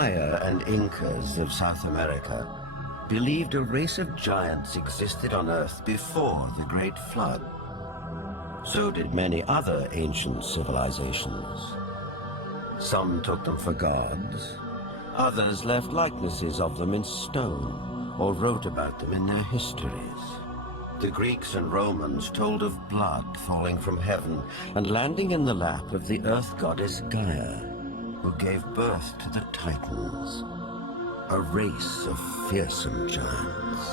Maya and Incas of South America believed a race of giants existed on Earth before the Great Flood. So did many other ancient civilizations. Some took them for gods, others left likenesses of them in stone or wrote about them in their histories. The Greeks and Romans told of blood falling from heaven and landing in the lap of the earth goddess Gaia, who gave birth to the Titans, a race of fearsome giants.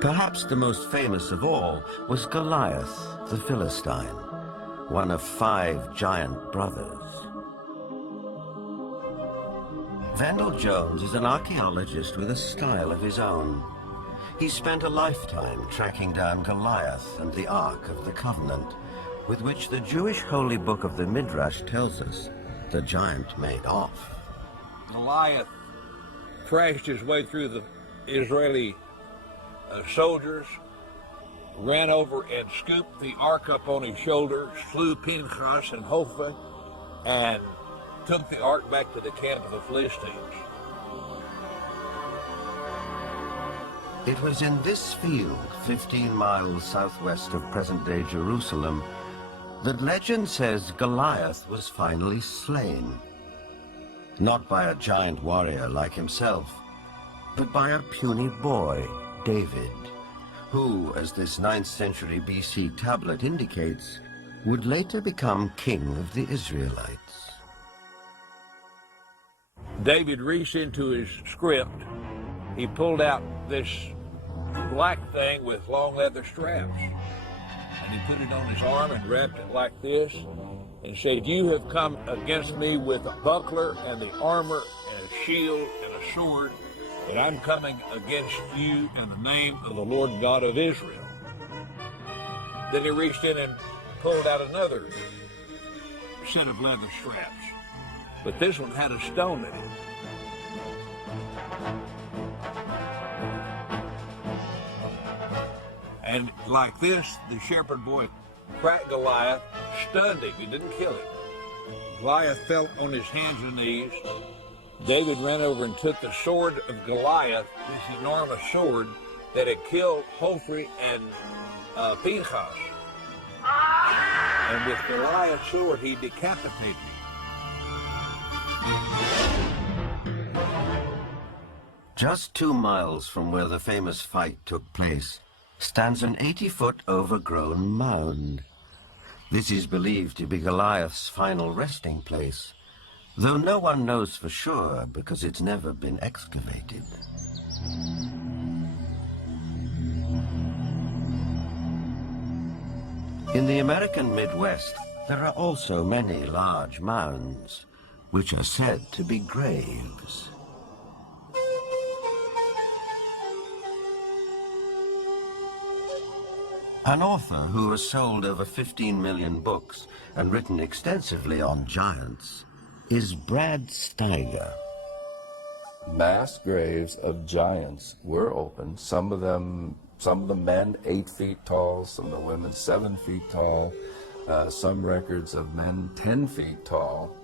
Perhaps the most famous of all was Goliath the Philistine, one of 5 giant brothers. Vandal Jones is an archaeologist with a style of his own. He spent a lifetime tracking down Goliath and the Ark of the Covenant, with which the Jewish holy book of the Midrash tells us the giant made off. Goliath crashed his way through the Israeli soldiers, ran over and scooped the ark up on his shoulders, slew Pinchas and Hophni, and took the ark back to the camp of the Philistines. It was in this field, 15 miles southwest of present-day Jerusalem, that legend says Goliath was finally slain. Not by a giant warrior like himself, but by a puny boy, David, who, as this 9th century BC tablet indicates, would later become king of the Israelites. David reached into his script. He pulled out this black thing with long leather straps, and he put it on his arm and wrapped it like this, and said, "You have come against me with a buckler and the armor and a shield and a sword, and I'm coming against you in the name of the Lord God of Israel." Then he reached in and pulled out another set of leather straps, but this one had a stone in it. And like this, the shepherd boy cracked Goliath, stunned him. He didn't kill him. Goliath fell on his hands and knees. David ran over and took the sword of Goliath, this enormous sword that had killed Hophni and Pinchas. And with Goliath's sword, he decapitated him. Just 2 miles from where the famous fight took place stands an 80-foot overgrown mound. This is believed to be Goliath's final resting place, though no one knows for sure because it's never been excavated. In the American Midwest, there are also many large mounds, which are said to be graves. An author who has sold over 15 million books and written extensively on giants is Brad Steiger. Mass graves of giants were opened. Some of the men 8 feet tall, some of the women 7 feet tall, some records of men 10 feet tall,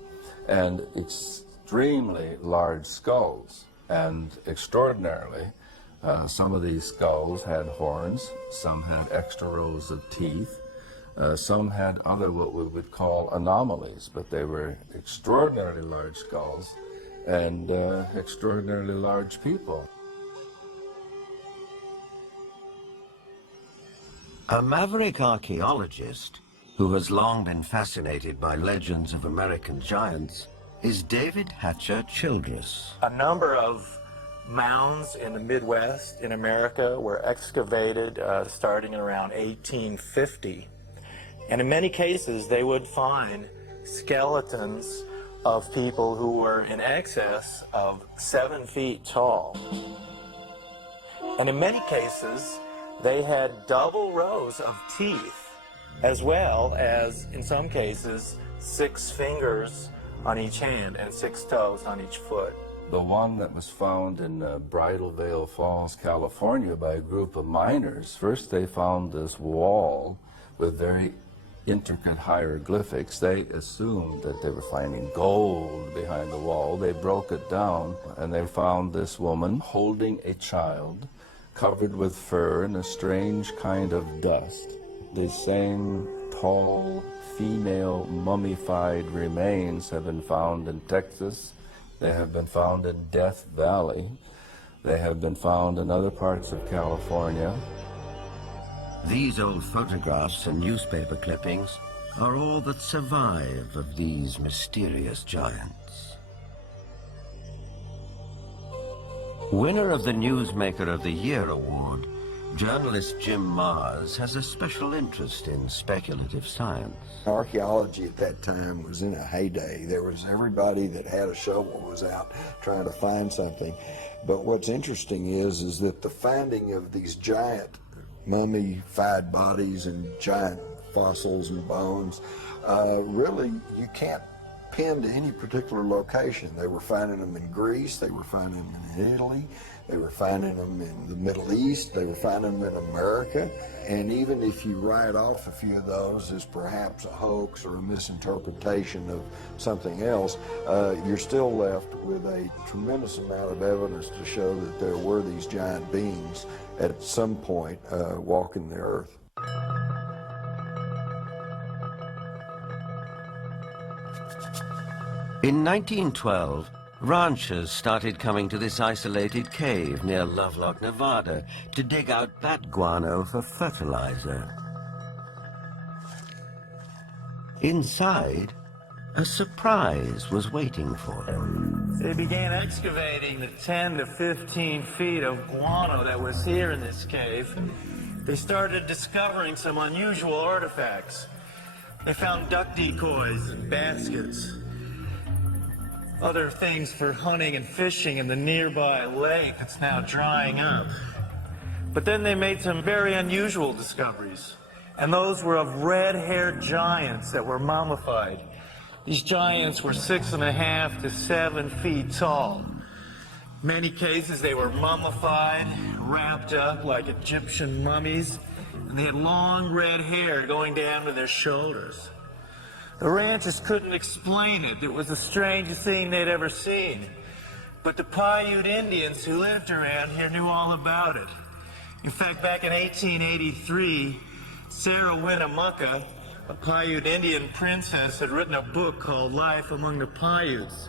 and extremely large skulls. And extraordinarily, some of these skulls had horns, some had extra rows of teeth, some had other what we would call anomalies, but they were extraordinarily large skulls and extraordinarily large people. A maverick archaeologist who has long been fascinated by legends of American giants is David Hatcher Childress. A number of mounds in the Midwest in America were excavated starting around 1850. And in many cases, they would find skeletons of people who were in excess of 7 feet tall. And in many cases, they had double rows of teeth, as well as, in some cases, 6 fingers on each hand and 6 toes on each foot. The one that was found in Bridal Veil Falls, California by a group of miners, first they found this wall with very intricate hieroglyphics. They assumed that they were finding gold behind the wall. They broke it down and they found this woman holding a child covered with fur and a strange kind of dust. The same tall female mummified remains have been found in Texas. They have been found in Death Valley. They have been found in other parts of California. These old photographs and newspaper clippings are all that survive of these mysterious giants. Winner of the Newsmaker of the Year award, journalist Jim Mars has a special interest in speculative science. Archaeology at that time was in a heyday. There was everybody that had a shovel was out trying to find something. But what's interesting is that the finding of these giant mummified bodies and giant fossils and bones, really you can't pin to any particular location. They were finding them in Greece, they were finding them in Italy, they were finding them in the Middle East, they were finding them in America. And even if you write off a few of those as perhaps a hoax or a misinterpretation of something else, you're still left with a tremendous amount of evidence to show that there were these giant beings at some point walking the earth. In 1912, ranchers started coming to this isolated cave near Lovelock, Nevada, to dig out bat guano for fertilizer. Inside, a surprise was waiting for them. They began excavating the 10 to 15 feet of guano that was here in this cave. They started discovering some unusual artifacts. They found duck decoys and baskets, other things for hunting and fishing in the nearby lake that's now drying up. But then they made some very unusual discoveries, and those were of red-haired giants that were mummified. These giants were 6.5 to 7 feet tall. In many cases they were mummified, wrapped up like Egyptian mummies, and they had long red hair going down to their shoulders. The ranchers couldn't explain it. It was the strangest thing they'd ever seen. But the Paiute Indians who lived around here knew all about it. In fact, back in 1883, Sarah Winnemucca, a Paiute Indian princess, had written a book called Life Among the Paiutes.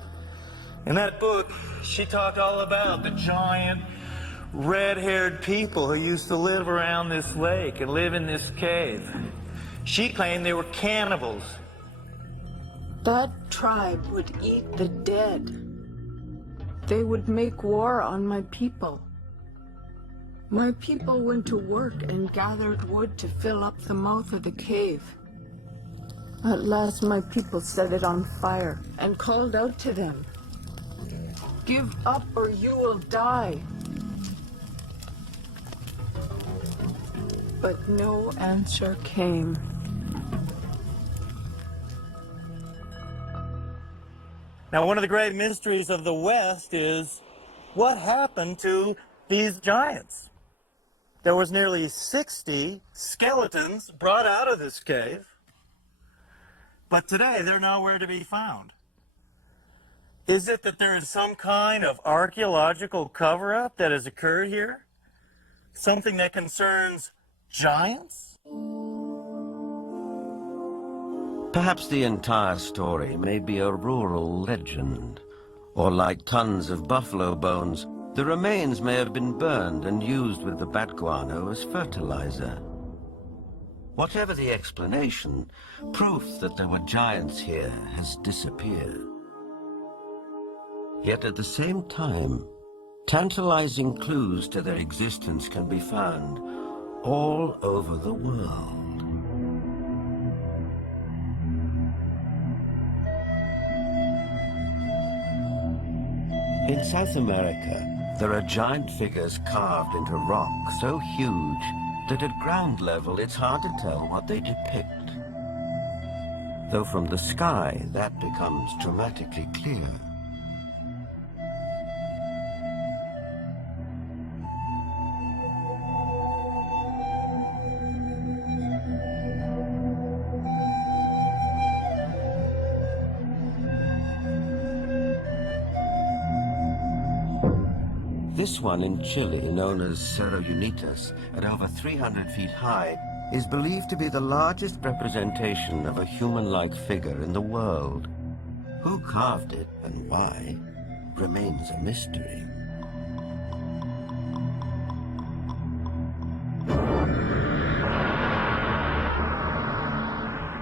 In that book, she talked all about the giant, red-haired people who used to live around this lake and live in this cave. She claimed they were cannibals. That tribe would eat the dead. They would make war on my people. My people went to work and gathered wood to fill up the mouth of the cave. At last my people set it on fire and called out to them, "Give up or you will die." But no answer came. Now, one of the great mysteries of the West is what happened to these giants? There was nearly 60 skeletons brought out of this cave, but today they're nowhere to be found. Is it that there is some kind of archaeological cover-up that has occurred here? Something that concerns giants? Perhaps the entire story may be a rural legend, or like tons of buffalo bones, the remains may have been burned and used with the bat guano as fertilizer. Whatever the explanation, proof that there were giants here has disappeared. Yet at the same time, tantalizing clues to their existence can be found all over the world. In South America, there are giant figures carved into rock so huge that at ground level it's hard to tell what they depict. Though from the sky that becomes dramatically clear. This one in Chile, known as Cerro Unitas, at over 300 feet high, is believed to be the largest representation of a human-like figure in the world. Who carved it and why remains a mystery.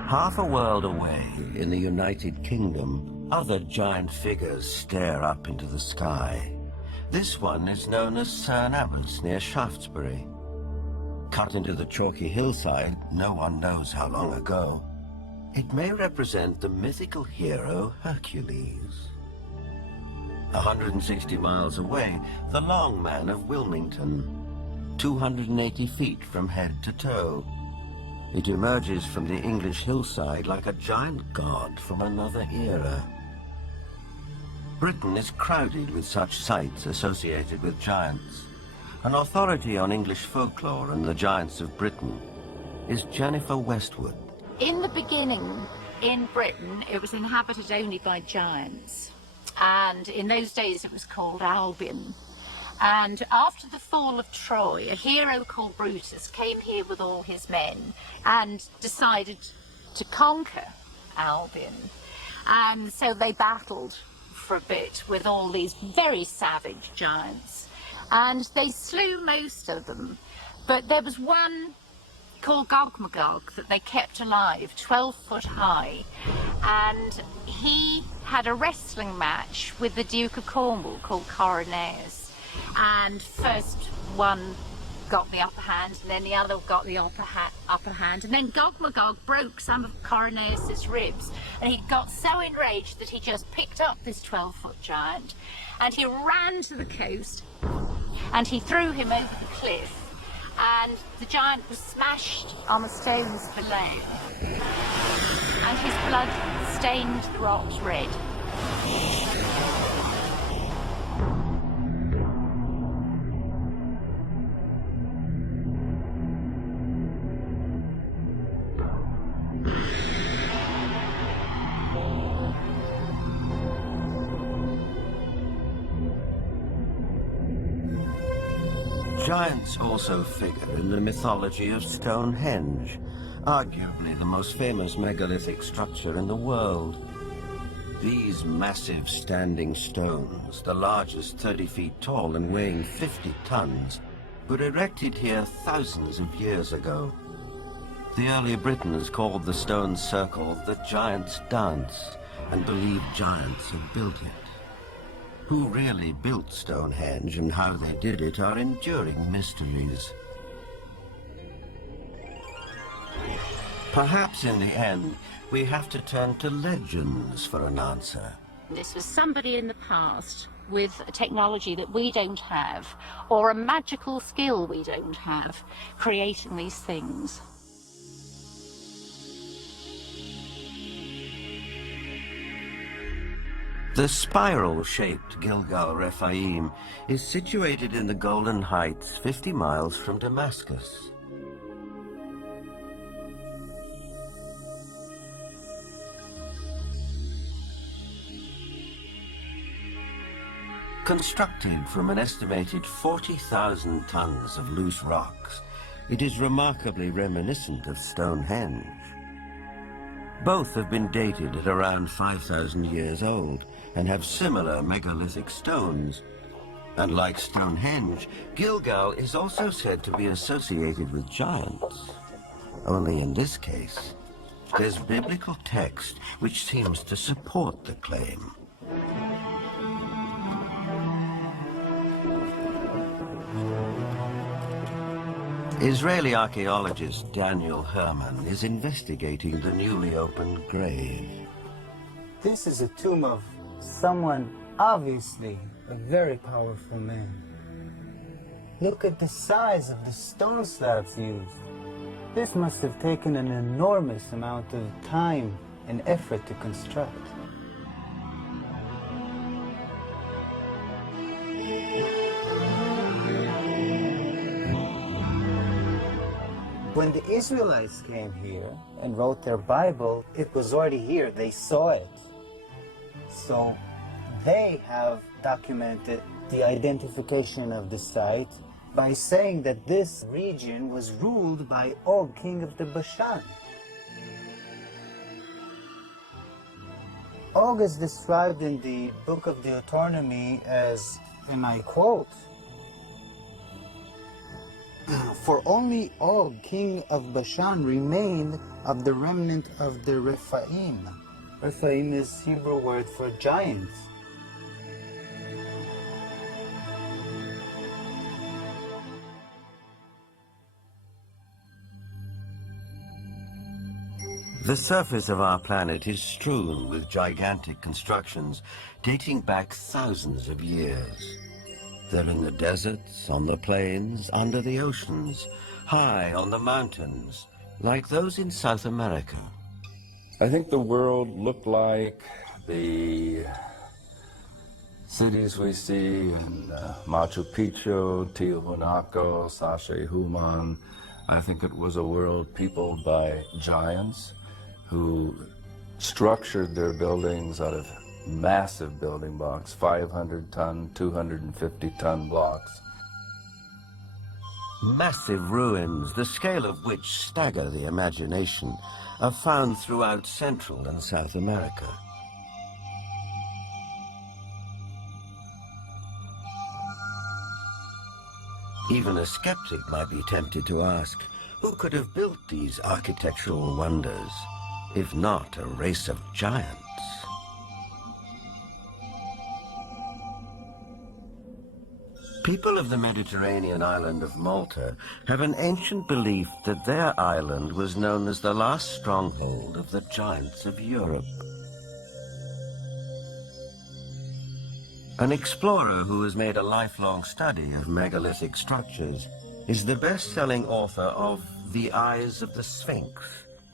Half a world away, in the United Kingdom, other giant figures stare up into the sky. This one is known as Cerne Abbas near Shaftesbury. Cut into the chalky hillside, no one knows how long ago, it may represent the mythical hero Hercules. 160 miles away, the Long Man of Wilmington, 280 feet from head to toe. It emerges from the English hillside like a giant god from another era. Britain is crowded with such sites associated with giants. An authority on English folklore and the giants of Britain is Jennifer Westwood. In the beginning, in Britain, it was inhabited only by giants. And in those days it was called Albion. And after the fall of Troy, a hero called Brutus came here with all his men and decided to conquer Albion. And so they battled for a bit with all these very savage giants. And they slew most of them. But there was one called Gog-Magog that they kept alive, 12 foot high. And he had a wrestling match with the Duke of Cornwall called Coronaeus. And first one got the upper hand, and then the other got the upper hand, and then Gog-Magog broke some of Coronaeus' ribs, and he got so enraged that he just picked up this 12-foot giant, and he ran to the coast, and he threw him over the cliff, and the giant was smashed on the stones below, and his blood stained the rocks red. Giants also figure in the mythology of Stonehenge, arguably the most famous megalithic structure in the world. These massive standing stones, the largest 30 feet tall and weighing 50 tons, were erected here thousands of years ago. The early Britons called the stone circle the Giant's Dance and believed giants had built it. Who really built Stonehenge and how they did it are enduring mysteries. Perhaps in the end, we have to turn to legends for an answer. This was somebody in the past with a technology that we don't have, or a magical skill we don't have, creating these things. The spiral-shaped Gilgal Rephaim is situated in the Golan Heights, 50 miles from Damascus. Constructed from an estimated 40,000 tons of loose rocks, it is remarkably reminiscent of Stonehenge. Both have been dated at around 5,000 years old and have similar megalithic stones. And like Stonehenge, Gilgal is also said to be associated with giants. Only in this case, there's biblical text which seems to support the claim. Israeli archaeologist Daniel Herman is investigating the newly opened grave. This is a tomb of someone, obviously a very powerful man. Look at the size of the stone slabs used. This must have taken an enormous amount of time and effort to construct. When the Israelites came here and wrote their Bible, it was already here. They saw it. So They have documented the identification of the site by saying that this region was ruled by Og, king of the Bashan. Og is described in the Book of Deuteronomy as, and I quote, "For only Og, king of Bashan, remained of the remnant of the Rephaim." Rephaim is Hebrew word for giants. The surface of our planet is strewn with gigantic constructions dating back thousands of years. They're in the deserts, on the plains, under the oceans, high on the mountains, like those in South America. I think the world looked like the cities we see in Machu Picchu, Tiwanaku, Sacsayhuaman. I think it was a world peopled by giants who structured their buildings out of massive building blocks, 500-ton, 250-ton blocks. Massive ruins, the scale of which stagger the imagination, are found throughout Central and South America. Even a skeptic might be tempted to ask, who could have built these architectural wonders, if not a race of giants? People of the Mediterranean island of Malta have an ancient belief that their island was known as the last stronghold of the giants of Europe. An explorer who has made a lifelong study of megalithic structures is the best-selling author of The Eyes of the Sphinx,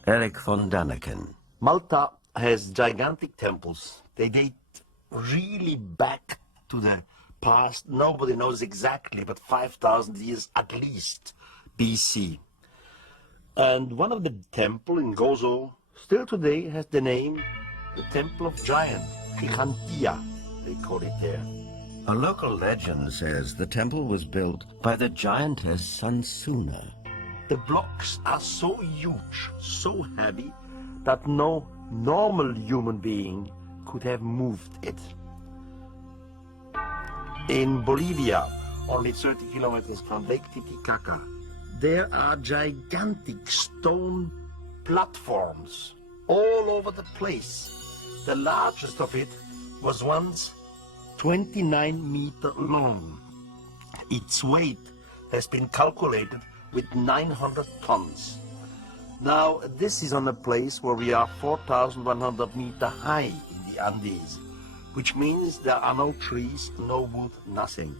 Eric von Daniken. Malta has gigantic temples. They date really back to the past. Nobody knows exactly, but 5,000 years at least BC. And one of the temple in Gozo still today has the name the Temple of Giant, Gigantia, they call it there. A local legend says the temple was built by the giantess Sansuna. The blocks are so huge, so heavy, that no normal human being could have moved it. In Bolivia, only 30 kilometers from Lake Titicaca, there are gigantic stone platforms all over the place. The largest of it was once 29 meters long. Its weight has been calculated with 900 tons. Now, this is on a place where we are 4,100 meters high in the Andes, which means there are no trees, no wood, nothing.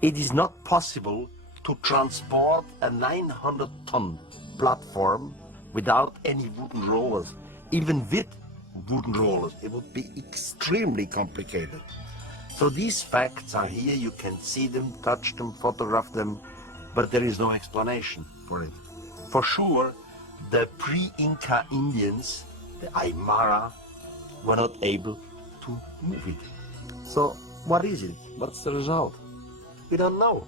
It is not possible to transport a 900-ton platform without any wooden rollers. Even with wooden rollers, it would be extremely complicated. So these facts are here. You can see them, touch them, photograph them, but there is no explanation for it. For sure, the pre-Inca Indians, the Aymara, were not able to move it. So what is it? What's the result? We don't know.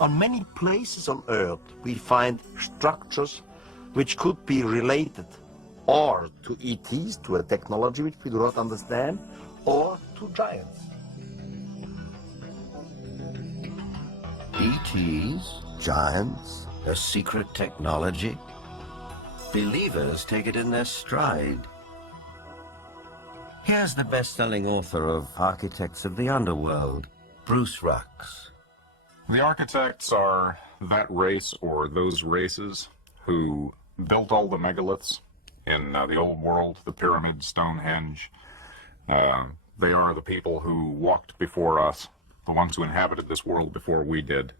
On many places on Earth, we find structures which could be related or to ETs, to a technology which we do not understand, or to giants. ETs, giants, a secret technology. Believers take it in their stride. Here's the best-selling author of Architects of the Underworld, Bruce Rux. The architects are that race or those races who built all the megaliths in the old world, the pyramids, Stonehenge. They are the people who walked before us, the ones who inhabited this world before we did.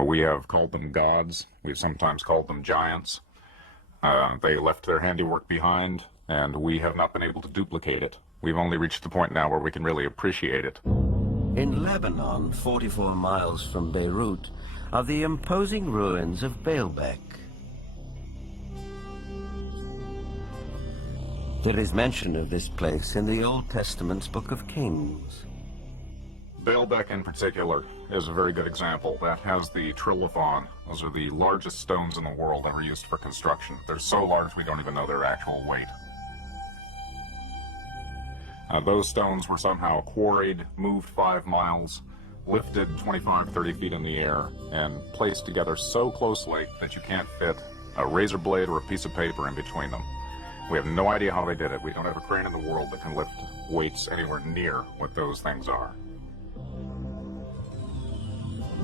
We have called them gods. We've sometimes called them giants. They left their handiwork behind, and we have not been able to duplicate it. We've only reached the point now where we can really appreciate it. In Lebanon, 44 miles from Beirut, are the imposing ruins of Baalbek. There is mention of this place in the Old Testament's Book of Kings. Baalbek in particular is a very good example. That has the trilithon. Those are the largest stones in the world ever used for construction. They're so large we don't even know their actual weight. Those stones were somehow quarried, moved 5 miles, lifted 25, 30 feet in the air, and placed together so closely that you can't fit a razor blade or a piece of paper in between them. We have no idea how they did it. We don't have a crane in the world that can lift weights anywhere near what those things are.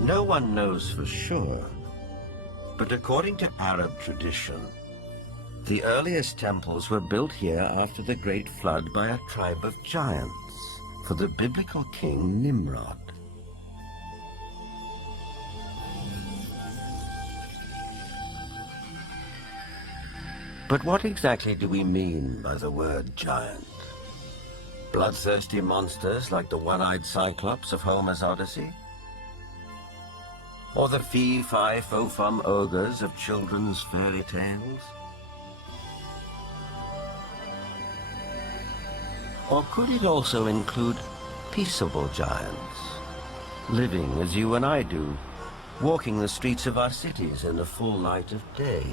No one knows for sure, but according to Arab tradition, the earliest temples were built here after the Great Flood by a tribe of giants for the biblical king Nimrod. But what exactly do we mean by the word giant? Bloodthirsty monsters like the one-eyed Cyclops of Homer's Odyssey? Or the fee-fi-fo-fum ogres of children's fairy tales? Or could it also include peaceable giants, living as you and I do, walking the streets of our cities in the full light of day?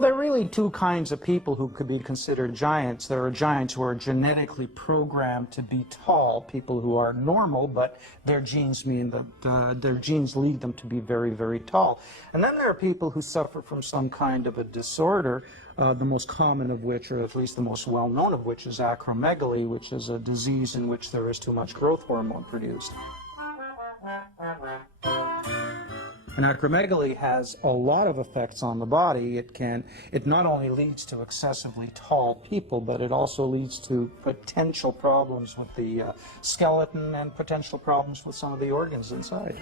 There are really two kinds of people who could be considered giants. There are giants who are genetically programmed to be tall, people who are normal, but their genes mean that their genes lead them to be very, very tall. And then there are people who suffer from some kind of a disorder, the most common of which, or at least the most well-known of which, is acromegaly, which is a disease in which there is too much growth hormone produced. And acromegaly has a lot of effects on the body. It not only leads to excessively tall people, but it also leads to potential problems with the skeleton and potential problems with some of the organs inside.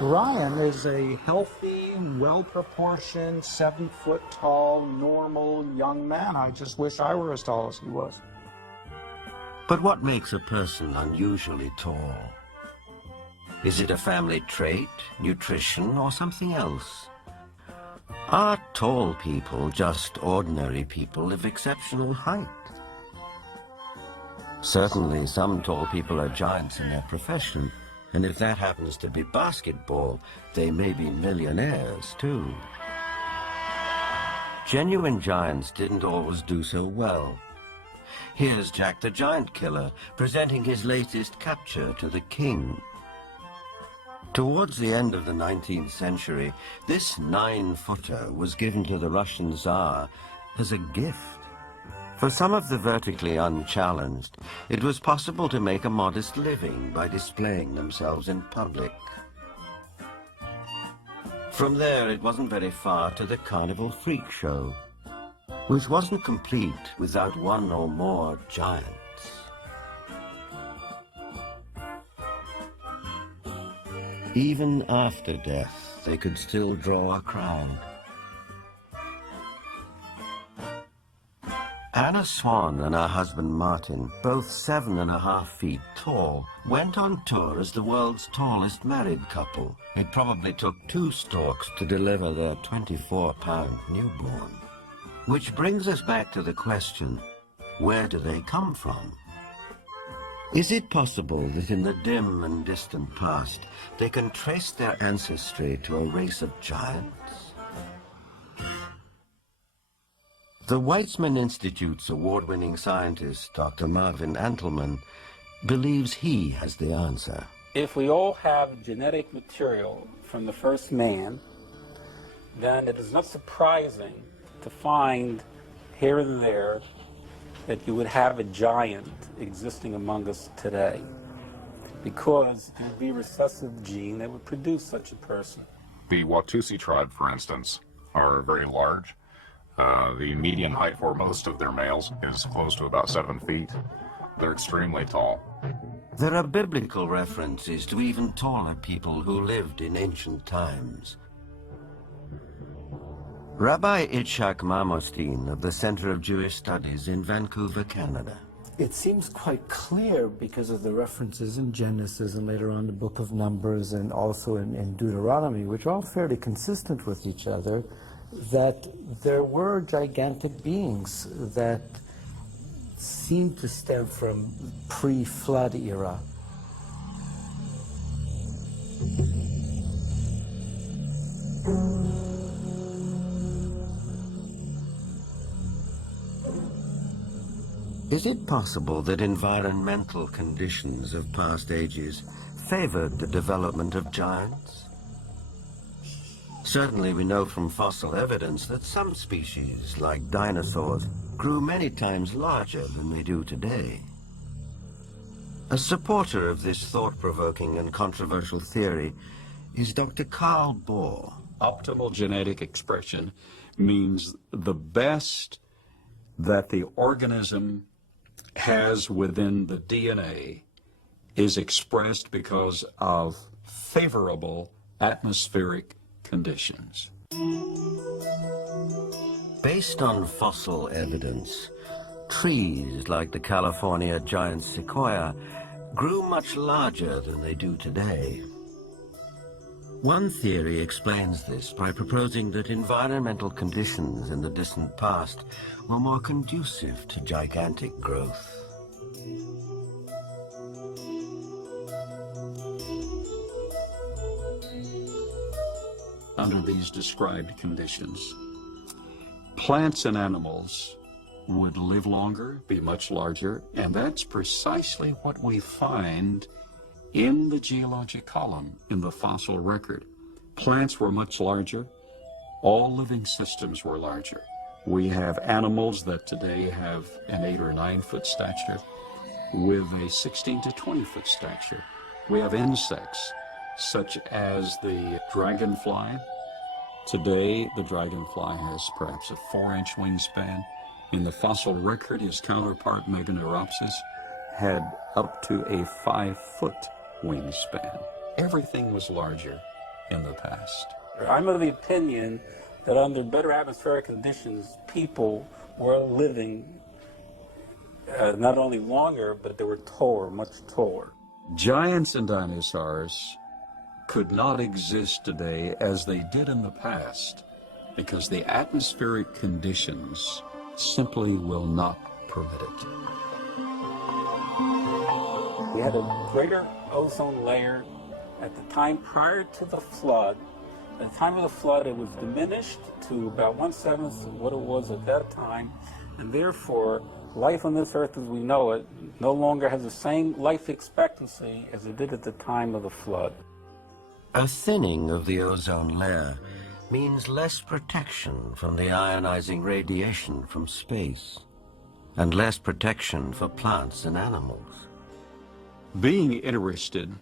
Ryan is a healthy, well-proportioned, 7-foot-tall, normal young man. I just wish I were as tall as he was. But what makes a person unusually tall? Is it a family trait, nutrition, or something else? Are tall people just ordinary people of exceptional height? Certainly, some tall people are giants in their profession. And if that happens to be basketball, they may be millionaires, too. Genuine giants didn't always do so well. Here's Jack the Giant Killer presenting his latest capture to the king. Towards the end of the 19th century, this 9-footer was given to the Russian Tsar as a gift. For some of the vertically unchallenged, it was possible to make a modest living by displaying themselves in public. From there, it wasn't very far to the Carnival Freak Show, which wasn't complete without one or more giants. Even after death, they could still draw a crowd. Anna Swan and her husband Martin, both 7.5 feet tall, went on tour as the world's tallest married couple. It probably took 2 storks to deliver their 24-pound newborn. Which brings us back to the question, where do they come from? Is it possible that in the dim and distant past, they can trace their ancestry to a race of giants? The Weizmann Institute's award-winning scientist, Dr. Marvin Antelman, believes he has the answer. If we all have genetic material from the first man, then it is not surprising to find here and there that you would have a giant existing among us today, because there would be a recessive gene that would produce such a person. The Watusi tribe, for instance, are very large. The median height for most of their males is close to about 7 feet. They're extremely tall. There are biblical references to even taller people who lived in ancient times. Rabbi Itzhak Marmostin of the Center of Jewish Studies in Vancouver, Canada. It seems quite clear because of the references in Genesis and later on the book of Numbers and also in Deuteronomy, which are all fairly consistent with each other, that there were gigantic beings that seem to stem from pre-flood era. Is it possible that environmental conditions of past ages favored the development of giants? Certainly we know from fossil evidence that some species, like dinosaurs, grew many times larger than they do today. A supporter of this thought-provoking and controversial theory is Dr. Carl Bohr. Optimal genetic expression means the best that the organism has within the DNA is expressed because of favorable atmospheric conditions. Based on fossil evidence, trees like the California giant sequoia grew much larger than they do today. One theory explains this by proposing that environmental conditions in the distant past were more conducive to gigantic growth. Under these described conditions, plants and animals would live longer, be much larger, and that's precisely what we find in the geologic column in the fossil record. Plants were much larger. All living systems were larger. We have animals that today have an 8 or 9 foot stature with a 16 to 20 foot stature. We have insects such as the dragonfly. Today, the dragonfly has perhaps a 4-inch wingspan. In the fossil record, his counterpart, Meganeuropsis, had up to a 5-foot wingspan. Everything was larger in the past. I'm of the opinion that under better atmospheric conditions, people were living not only longer, but they were taller, much taller. Giants and dinosaurs could not exist today as they did in the past because the atmospheric conditions simply will not permit it. We had a greater ozone layer at the time prior to the flood. At the time of the flood, it was diminished to about 1/7 of what it was at that time, and therefore, life on this earth as we know it no longer has the same life expectancy as it did at the time of the flood. A thinning of the ozone layer means less protection from the ionizing radiation from space, and less protection for plants and animals. Being interested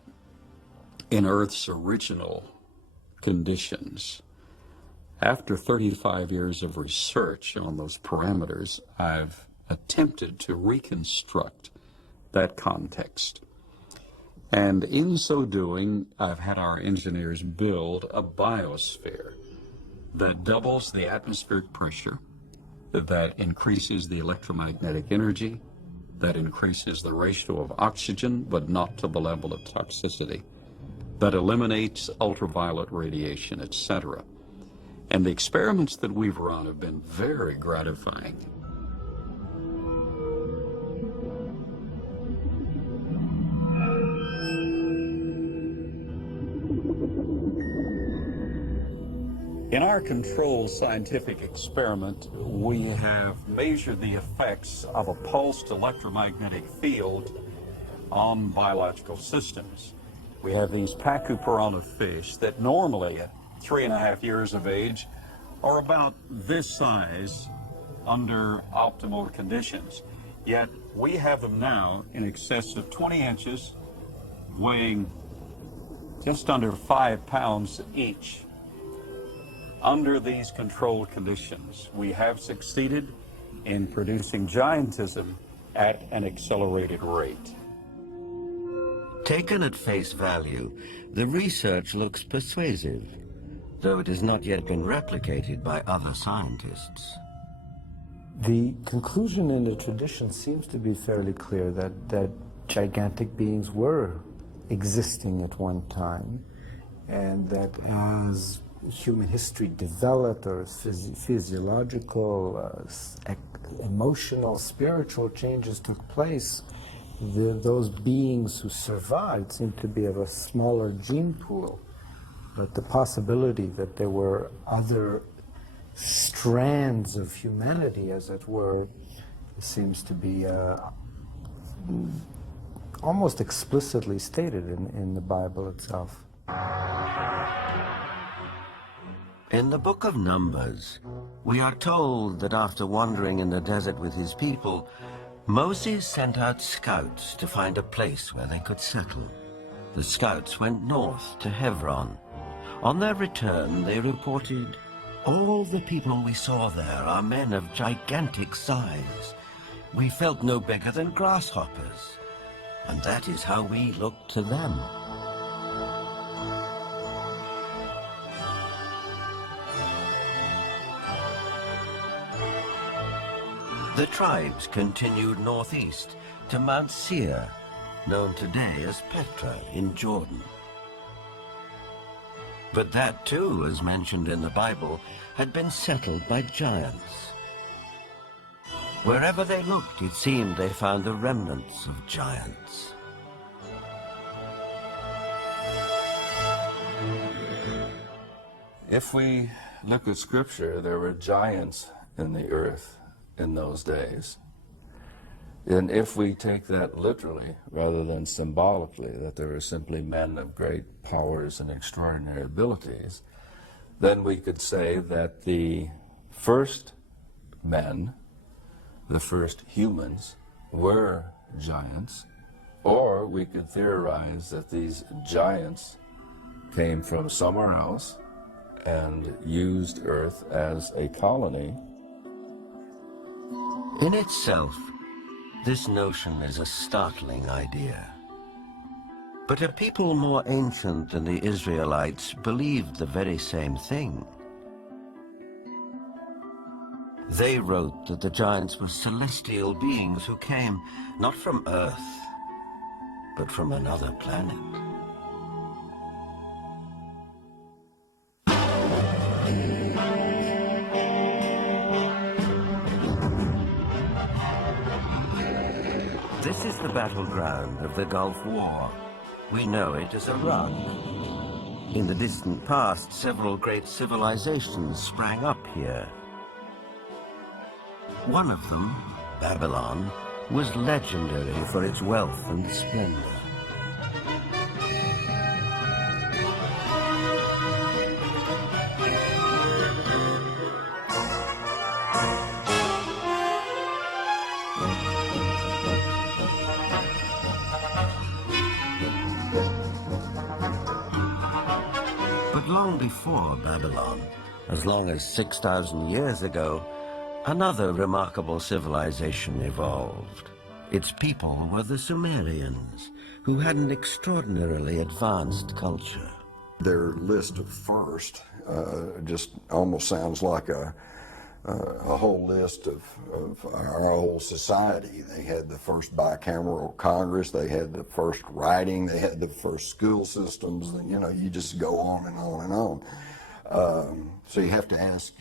in Earth's original conditions, after 35 years of research on those parameters, I've attempted to reconstruct that context. And in so doing, I've had our engineers build a biosphere that doubles the atmospheric pressure, that increases the electromagnetic energy, that increases the ratio of oxygen, but not to the level of toxicity, that eliminates ultraviolet radiation, etc. And the experiments that we've run have been very gratifying. In our controlled scientific experiment, we have measured the effects of a pulsed electromagnetic field on biological systems. We have these Pacu piranha fish that normally at 3.5 years of age are about this size under optimal conditions. Yet we have them now in excess of 20 inches, weighing just under 5 pounds each. Under these controlled conditions, we have succeeded in producing giantism at an accelerated rate. Taken at face value, the research looks persuasive, though it has not yet been replicated by other scientists. The conclusion in the tradition seems to be fairly clear that gigantic beings were existing at one time, and that as human history developed, or physiological, emotional, spiritual changes took place, those beings who survived seemed to be of a smaller gene pool. But the possibility that there were other strands of humanity, as it were, seems to be almost explicitly stated in the Bible itself. In the book of Numbers, we are told that after wandering in the desert with his people, Moses sent out scouts to find a place where they could settle. The scouts went north to Hebron. On their return, they reported, "All the people we saw there are men of gigantic size. We felt no bigger than grasshoppers, and that is how we looked to them." The tribes continued northeast to Mount Seir, known today as Petra in Jordan. But that too, as mentioned in the Bible, had been settled by giants. Wherever they looked, it seemed they found the remnants of giants. If we look at Scripture, there were giants in the earth in those days. And if we take that literally rather than symbolically, that there were simply men of great powers and extraordinary abilities, then we could say that the first men, the first humans, were giants, or we could theorize that these giants came from somewhere else and used Earth as a colony. In itself, this notion is a startling idea. But a people more ancient than the Israelites believed the very same thing. They wrote that the giants were celestial beings who came not from Earth, but from another planet. This is the battleground of the Gulf War. We know it as Iraq. In the distant past, several great civilizations sprang up here. One of them, Babylon, was legendary for its wealth and splendor. But long before Babylon, as long as 6,000 years ago, another remarkable civilization evolved. Its people were the Sumerians, who had an extraordinarily advanced culture. Their list of first just almost sounds like a whole list of our whole society. They had the first bicameral Congress, they had the first writing, they had the first school systems, you know, you just go on and on and on. So you have to ask,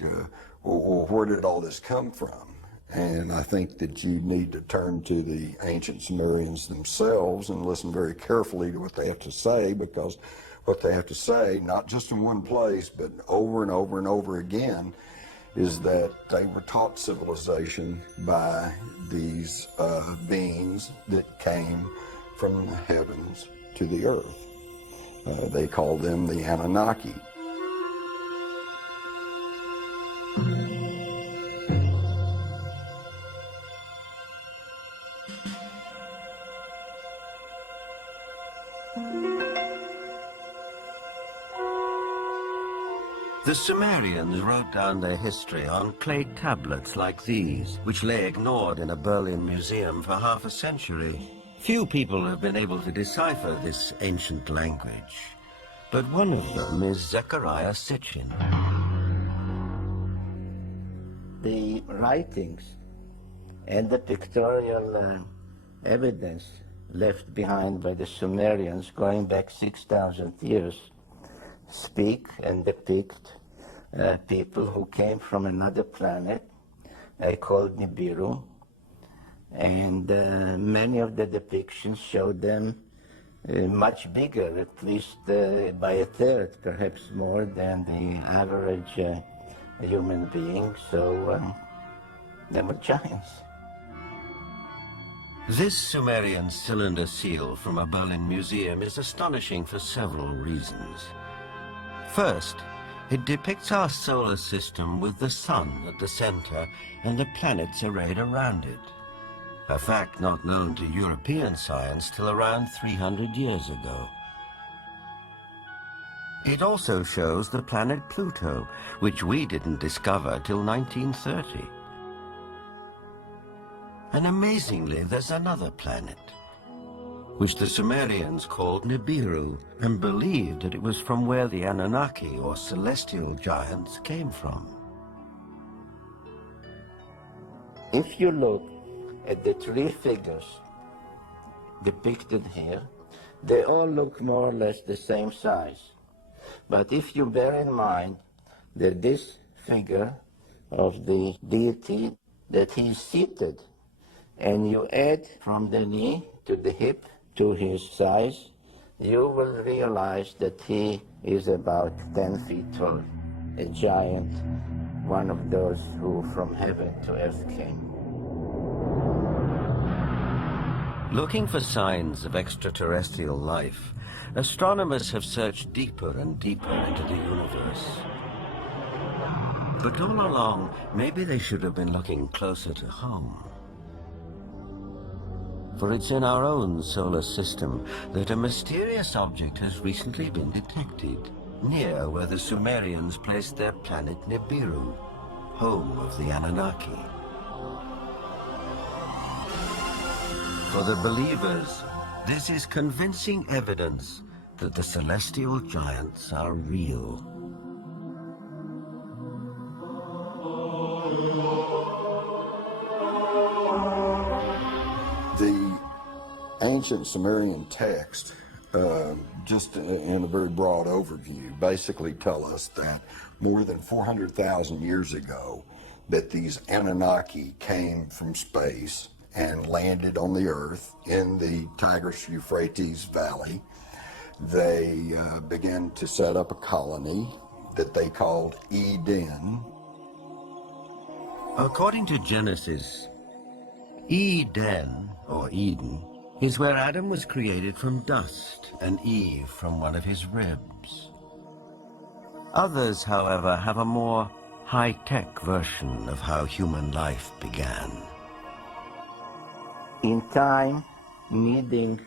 well, where did all this come from? And I think that you need to turn to the ancient Sumerians themselves and listen very carefully to what they have to say, because what they have to say, not just in one place, but over and over and over again, is that they were taught civilization by these beings that came from the heavens to the earth. They called them the Annunaki. The Sumerians wrote down their history on clay tablets like these, which lay ignored in a Berlin museum for half a century. Few people have been able to decipher this ancient language, but one of them is Zechariah Sitchin. The writings And the pictorial evidence left behind by the Sumerians going back 6,000 years speak and depict people who came from another planet called Nibiru, and many of the depictions show them much bigger, at least by a third, perhaps more than the average human being, so they were giants. This Sumerian cylinder seal from a Berlin museum is astonishing for several reasons. First, it depicts our solar system with the sun at the center and the planets arrayed around it, a fact not known to European science till around 300 years ago. It also shows the planet Pluto, which we didn't discover till 1930. And amazingly, there's another planet, which the Sumerians called Nibiru, and believed that it was from where the Annunaki, or celestial giants, came from. If you look at the three figures depicted here, they all look more or less the same size. But if you bear in mind that this figure of the deity, that he is seated, and you add from the knee to the hip to his size, you will realize that he is about 10 feet tall, a giant, one of those who from heaven to earth came. Looking for signs of extraterrestrial life, astronomers have searched deeper and deeper into the universe. But all along, maybe they should have been looking closer to home. For it's in our own solar system that a mysterious object has recently been detected, near where the Sumerians placed their planet Nibiru, home of the Anunnaki. For the believers, this is convincing evidence that the celestial giants are real. The ancient Sumerian text, just in a very broad overview, basically tell us that more than 400,000 years ago, that these Anunnaki came from space and landed on the earth in the Tigris-Euphrates Valley. They began to set up a colony that they called Eden. According to Genesis, Eden, or Eden, is where Adam was created from dust and Eve from one of his ribs. Others, however, have a more high-tech version of how human life began. In time, needing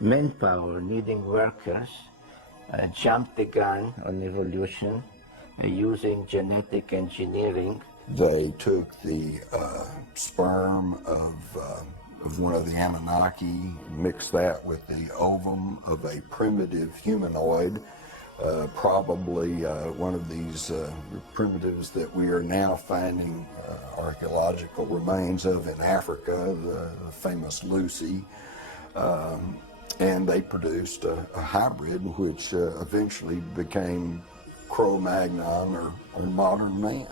manpower, needing workers, jumped the gun on evolution using genetic engineering. They took the sperm of one of the Anunnaki, mixed that with the ovum of a primitive humanoid, probably one of these primitives that we are now finding archaeological remains of in Africa, the famous Lucy. And they produced a hybrid which eventually became Cro-Magnon or modern man.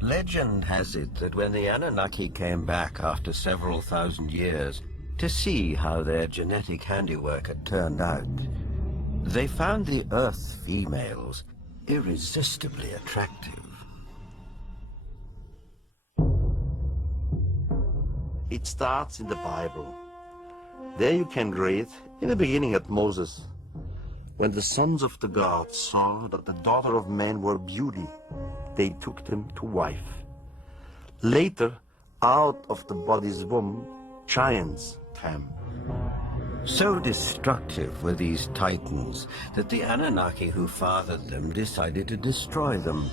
Legend has it that when the Anunnaki came back after several thousand years to see how their genetic handiwork had turned out, they found the Earth females irresistibly attractive. It starts in the Bible. There you can read, in the beginning at Moses, when the sons of the gods saw that the daughter of man were beauty, they took them to wife. Later, out of the body's womb, giants came. So destructive were these titans that the Anunnaki who fathered them decided to destroy them.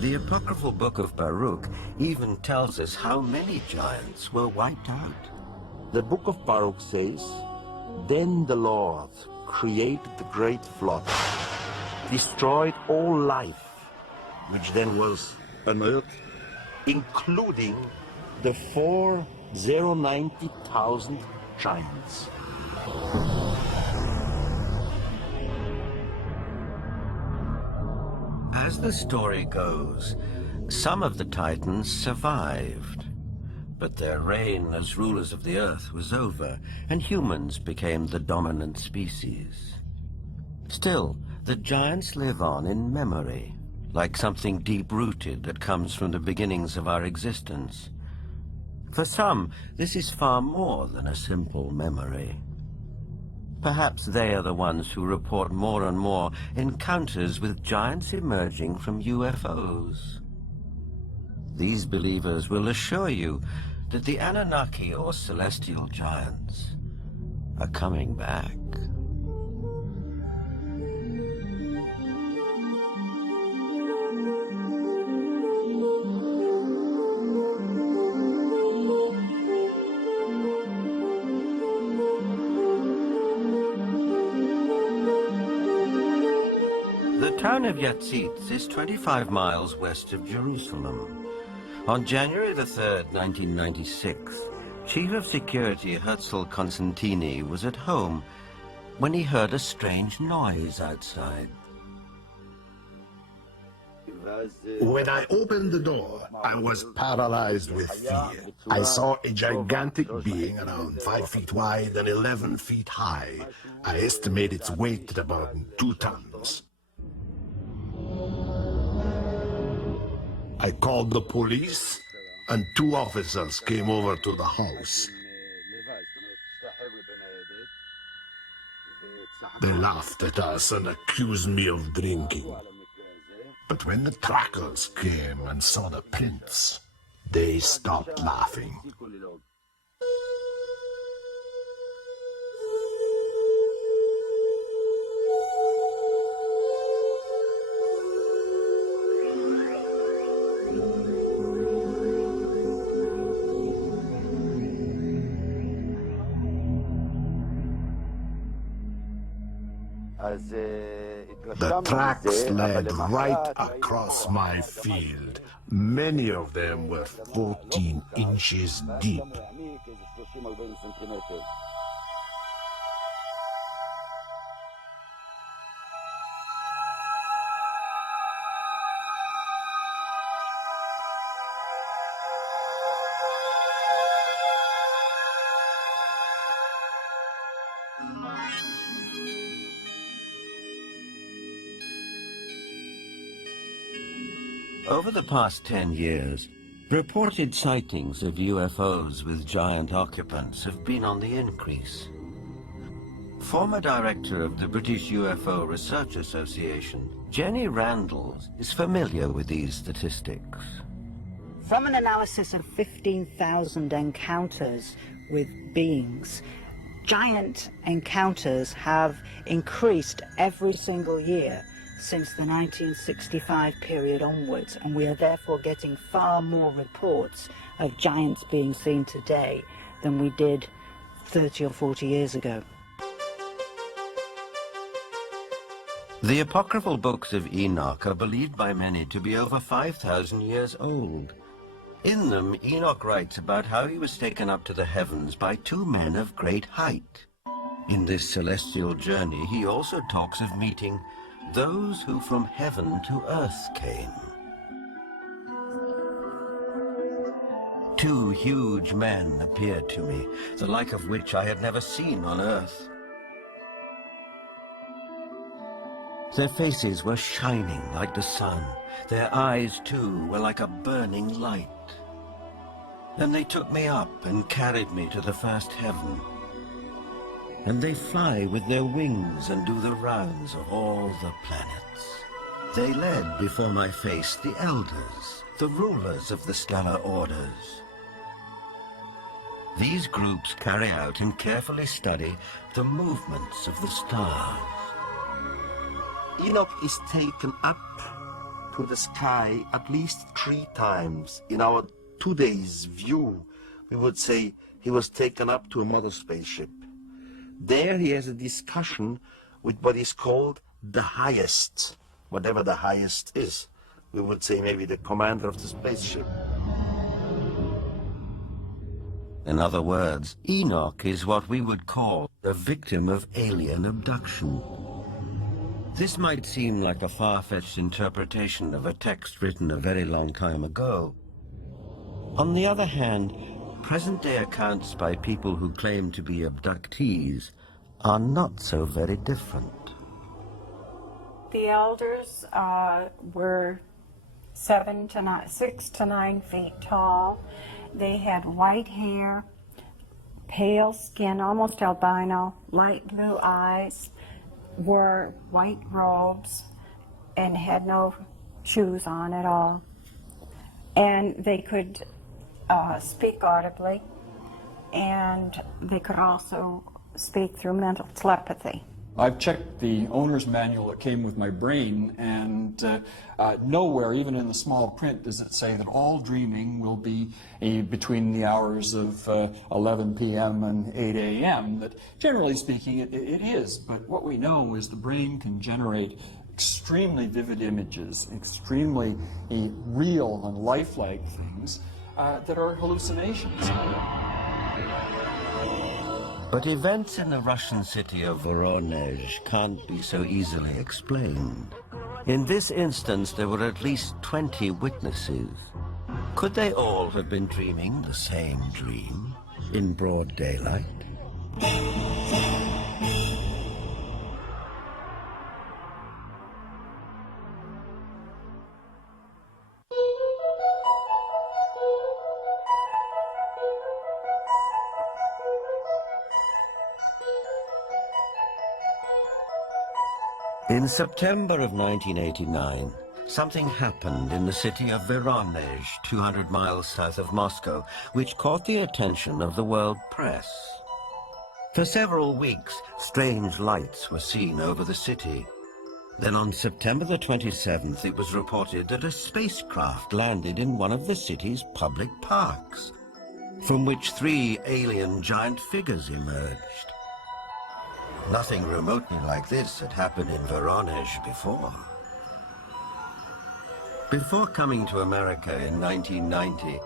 The apocryphal book of Baruch even tells us how many giants were wiped out. The book of Baruch says, "Then the Lord created the great flood, destroyed all life, which then was unearthed, including the 90,000 giants. As the story goes, some of the Titans survived, but their reign as rulers of the earth was over, and humans became the dominant species. Still, the giants live on in memory, like something deep-rooted that comes from the beginnings of our existence. For some, this is far more than a simple memory. Perhaps they are the ones who report more and more encounters with giants emerging from UFOs. These believers will assure you that the Annunaki, or celestial giants, are coming back. The town of Yatzitz is 25 miles west of Jerusalem. On January the 3rd, 1996, Chief of Security Herzl Constantini was at home when he heard a strange noise outside. When I opened the door, I was paralyzed with fear. I saw a gigantic being around 5 feet wide and 11 feet high. I estimate its weight at about 2 tons. I called the police, and 2 officers came over to the house. They laughed at us and accused me of drinking. But when the trackers came and saw the prints, they stopped laughing. The tracks led right across my field. Many of them were 14 inches deep. Over the past 10 years, reported sightings of UFOs with giant occupants have been on the increase. Former director of the British UFO Research Association, Jenny Randall, is familiar with these statistics. From an analysis of 15,000 encounters with beings, giant encounters have increased every single year since the 1965 period onwards, and we are therefore getting far more reports of giants being seen today than we did 30 or 40 years ago. The apocryphal books of Enoch are believed by many to be over 5,000 years old. In them, Enoch writes about how he was taken up to the heavens by 2 men of great height. In this celestial journey, he also talks of meeting those who from heaven to earth came. 2 huge men appeared to me, the like of which I had never seen on earth. Their faces were shining like the sun. Their eyes, too, were like a burning light. Then they took me up and carried me to the first heaven. And they fly with their wings and do the rounds of all the planets. They led before my face the elders, the rulers of the stellar orders. These groups carry out and carefully study the movements of the stars. Enoch is taken up to the sky at least 3 times. In our today's view, we would say he was taken up to a mother spaceship. There he has a discussion with what is called the highest, whatever the highest is. we would say maybe the commander of the spaceship. In other words, Enoch is what we would call a victim of alien abduction. This might seem like a far-fetched interpretation of a text written a very long time ago. On the other hand, present-day accounts by people who claim to be abductees are not so very different. The elders were 6 to 9 feet tall. They had white hair, pale skin, almost albino, light blue eyes, wore white robes, and had no shoes on at all. And they could speak audibly, and they could also speak through mental telepathy. I've checked the owner's manual that came with my brain, and nowhere, even in the small print, does it say that all dreaming will be between the hours of 11 p.m. and 8 a.m. That, generally speaking, it is. But what we know is the brain can generate extremely vivid images, extremely real and lifelike things that are hallucinations. But events in the Russian city of Voronezh can't be so easily explained. In this instance, there were at least 20 witnesses. Could they all have been dreaming the same dream in broad daylight? In September of 1989, something happened in the city of Voronezh, 200 miles south of Moscow, which caught the attention of the world press. For several weeks, strange lights were seen over the city. Then on September the 27th, it was reported that a spacecraft landed in one of the city's public parks, from which 3 alien giant figures emerged. Nothing remotely like this had happened in Voronezh before. Before coming to America in 1990,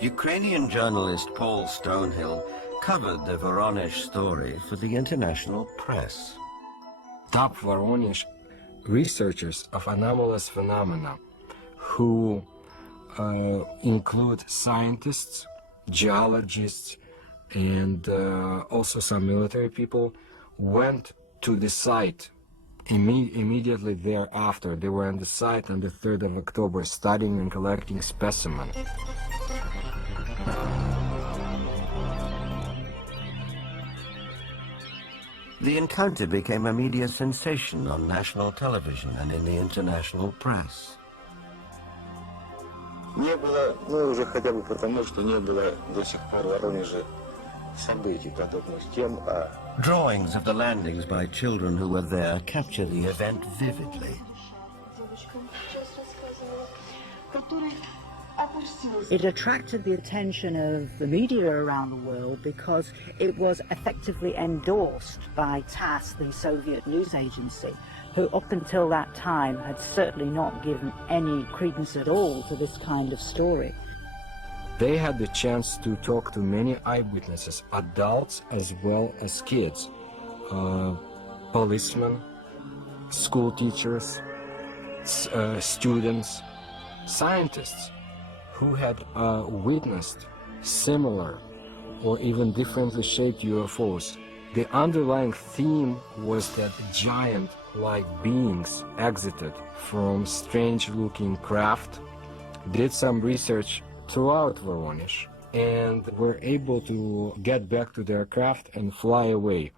Ukrainian journalist Paul Stonehill covered the Voronezh story for the international press. Top Voronezh researchers of anomalous phenomena who include scientists, geologists, and also some military people went to the site immediately thereafter. They were on the site on the 3rd of October studying and collecting specimens. The encounter became a media sensation on national television and in the international press. Не было, ну уже хотя бы потому, что не было до сих пор в Воронеже событий, подобных тем, Drawings of the landings by children who were there capture the event vividly. It attracted the attention of the media around the world because it was effectively endorsed by TASS, the Soviet news agency, who up until that time had certainly not given any credence at all to this kind of story. They had the chance to talk to many eyewitnesses, adults as well as kids, policemen, school teachers, students, scientists who had witnessed similar or even differently shaped UFOs. The underlying theme was that giant-like beings exited from strange-looking craft, did some research throughout Voronezh, and were able to get back to their craft and fly away.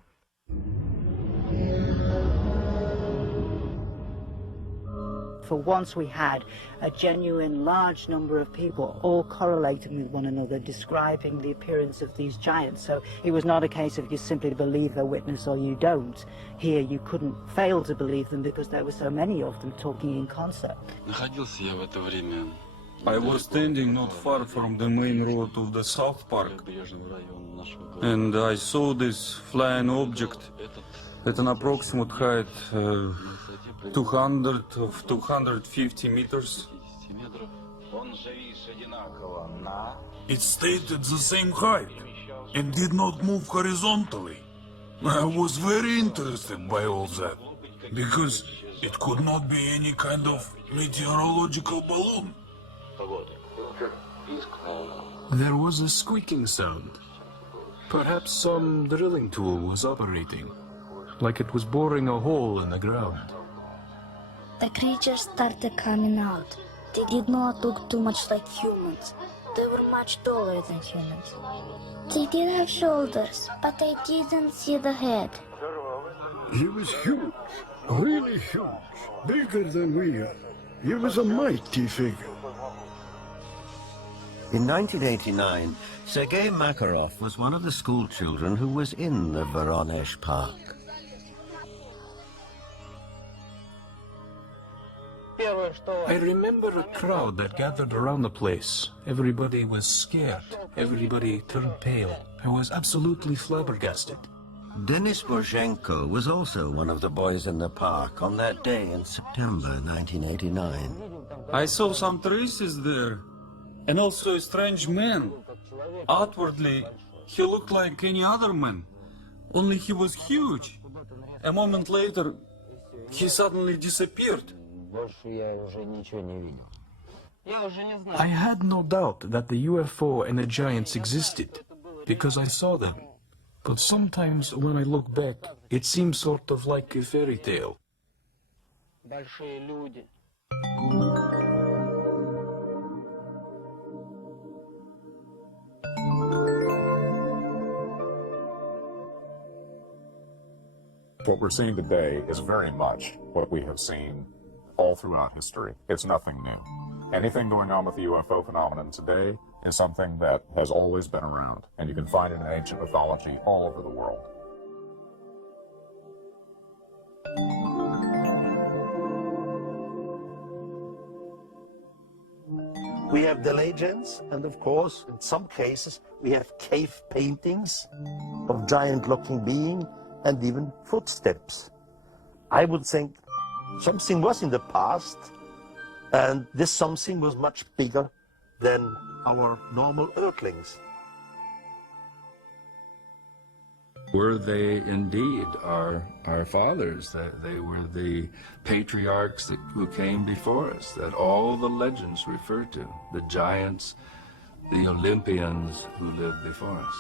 For once we had a genuine large number of people all correlating with one another, describing the appearance of these giants. So it was not a case of you simply believe a witness or you don't. Here you couldn't fail to believe them because there were so many of them talking in concert. I was standing not far from the main road of the South Park, and I saw this flying object at an approximate height 250 meters It stayed at the same height and did not move horizontally. I was very interested by all that, because it could not be any kind of meteorological balloon. There was a squeaking sound. Perhaps some drilling tool was operating, like it was boring a hole in the ground. The creatures started coming out. They did not look too much like humans. They were much taller than humans. They did have shoulders, but I didn't see the head. He was huge, really huge, bigger than we are. He was a mighty figure. In 1989, Sergei Makarov was one of the school children who was in the Voronezh Park. I remember a crowd that gathered around the place. Everybody was scared. Everybody turned pale. I was absolutely flabbergasted. Denis Borzhenko was also one of the boys in the park on that day in September 1989. I saw some traces there, and also a strange man. Outwardly, he looked like any other man, only he was huge. A moment later, he suddenly disappeared. I had no doubt that the UFO and the giants existed, because I saw them. But sometimes when I look back, it seems sort of like a fairy tale. What we're seeing today is very much what we have seen all throughout history. It's nothing new. Anything going on with the UFO phenomenon today is something that has always been around, and you can find it in ancient mythology all over the world. We have the legends, and of course, in some cases, we have cave paintings of giant-looking beings and even footsteps. I would think something was in the past, and this something was much bigger than our normal earthlings. Were they indeed our fathers? They were the patriarchs who came before us, that all the legends refer to, the giants, the Olympians who lived before us.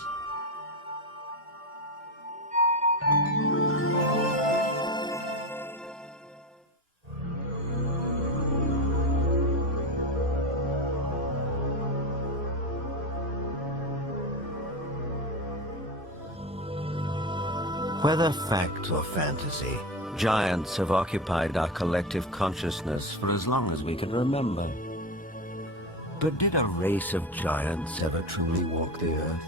Whether fact or fantasy, giants have occupied our collective consciousness for as long as we can remember. But did a race of giants ever truly walk the earth?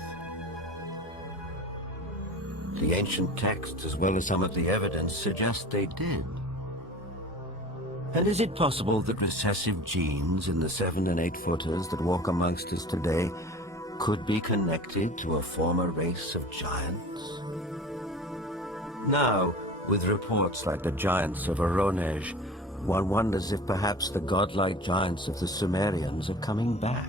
The ancient texts, as well as some of the evidence, suggest they did. And is it possible that recessive genes in the 7- and 8-footers that walk amongst us today could be connected to a former race of giants? Now, with reports like the giants of Voronezh, one wonders if perhaps the godlike giants of the Sumerians are coming back.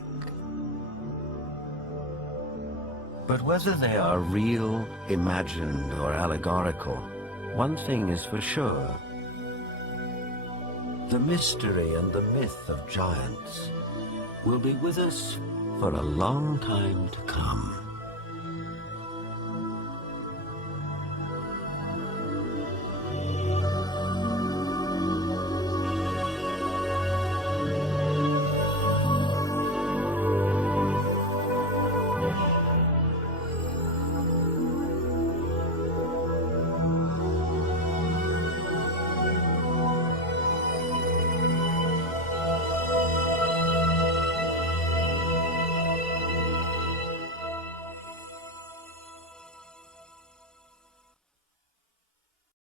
But whether they are real, imagined, or allegorical, one thing is for sure. The mystery and the myth of giants will be with us for a long time to come.